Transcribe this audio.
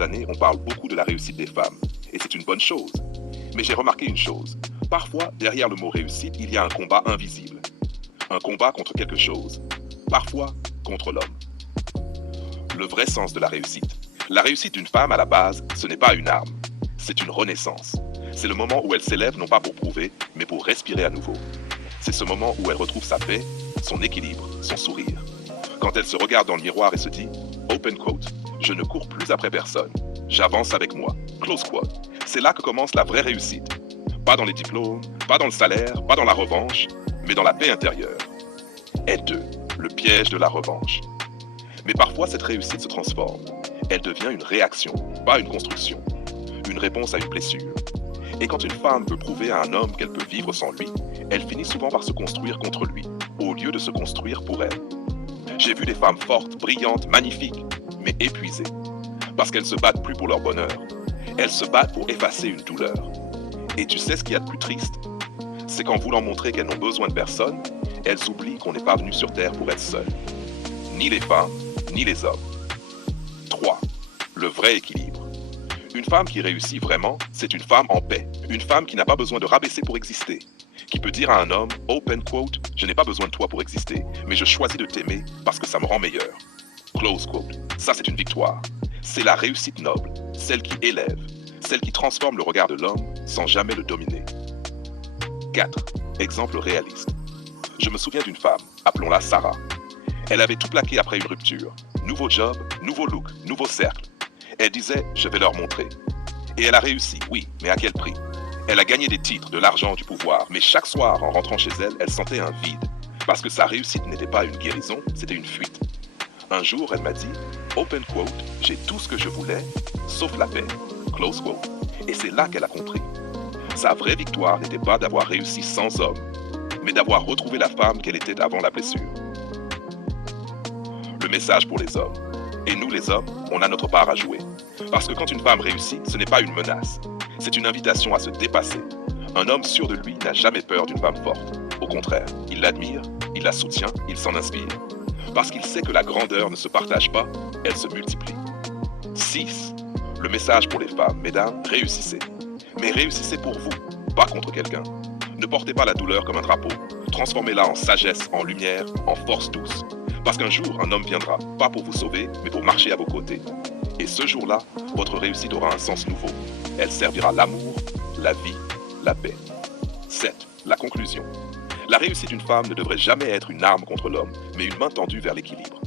années, on parle beaucoup de la réussite des femmes, et c'est une bonne chose. Mais j'ai remarqué une chose. Parfois, derrière le mot réussite, il y a un combat invisible. Un combat contre quelque chose. Parfois, contre l'homme. Le vrai sens de la réussite. La réussite d'une femme, à la base, ce n'est pas une arme. C'est une renaissance. C'est le moment où elle s'élève non pas pour prouver, mais pour respirer à nouveau. C'est ce moment où elle retrouve sa paix, son équilibre, son sourire. Quand elle se regarde dans le miroir et se dit, open quote, je ne cours plus après personne. J'avance avec moi. Close quote. C'est là que commence la vraie réussite. Pas dans les diplômes, pas dans le salaire, pas dans la revanche, mais dans la paix intérieure. Et 2. Le piège de la revanche. Mais parfois, cette réussite se transforme. Elle devient une réaction, pas une construction. Une réponse à une blessure. Et quand une femme veut prouver à un homme qu'elle peut vivre sans lui, elle finit souvent par se construire contre lui, au lieu de se construire pour elle. J'ai vu des femmes fortes, brillantes, magnifiques, mais épuisées. Parce qu'elles se battent plus pour leur bonheur. Elles se battent pour effacer une douleur. Et tu sais ce qu'il y a de plus triste? C'est qu'en voulant montrer qu'elles n'ont besoin de personne, elles oublient qu'on n'est pas venu sur Terre pour être seules. Ni les femmes, ni les hommes. 3. Le vrai équilibre. Une femme qui réussit vraiment, c'est une femme en paix. Une femme qui n'a pas besoin de rabaisser pour exister. Qui peut dire à un homme, open quote, je n'ai pas besoin de toi pour exister, mais je choisis de t'aimer parce que ça me rend meilleur. Close quote. Ça, c'est une victoire. C'est la réussite noble, celle qui élève, celle qui transforme le regard de l'homme sans jamais le dominer. 4. Exemple réaliste. Je me souviens d'une femme, appelons-la Sarah. Elle avait tout plaqué après une rupture. Nouveau job, nouveau look, nouveau cercle. Elle disait, je vais leur montrer. Et elle a réussi, oui, mais à quel prix? Elle a gagné des titres, de l'argent, du pouvoir, mais chaque soir, en rentrant chez elle, elle sentait un vide. Parce que sa réussite n'était pas une guérison, c'était une fuite. Un jour, elle m'a dit, open quote, j'ai tout ce que je voulais, sauf la paix. Close quote. Et c'est là qu'elle a compris. Sa vraie victoire n'était pas d'avoir réussi sans homme, mais d'avoir retrouvé la femme qu'elle était avant la blessure. Le message pour les hommes. Et nous, les hommes, on a notre part à jouer. Parce que quand une femme réussit, ce n'est pas une menace. C'est une invitation à se dépasser. Un homme sûr de lui n'a jamais peur d'une femme forte. Au contraire, il l'admire, il la soutient, il s'en inspire. Parce qu'il sait que la grandeur ne se partage pas, elle se multiplie. 6. Le message pour les femmes, mesdames, réussissez. Mais réussissez pour vous, pas contre quelqu'un. Ne portez pas la douleur comme un drapeau. Transformez-la en sagesse, en lumière, en force douce. Parce qu'un jour, un homme viendra, pas pour vous sauver, mais pour marcher à vos côtés. Et ce jour-là, votre réussite aura un sens nouveau. Elle servira l'amour, la vie, la paix. 7. La conclusion. La réussite d'une femme ne devrait jamais être une arme contre l'homme, mais une main tendue vers l'équilibre.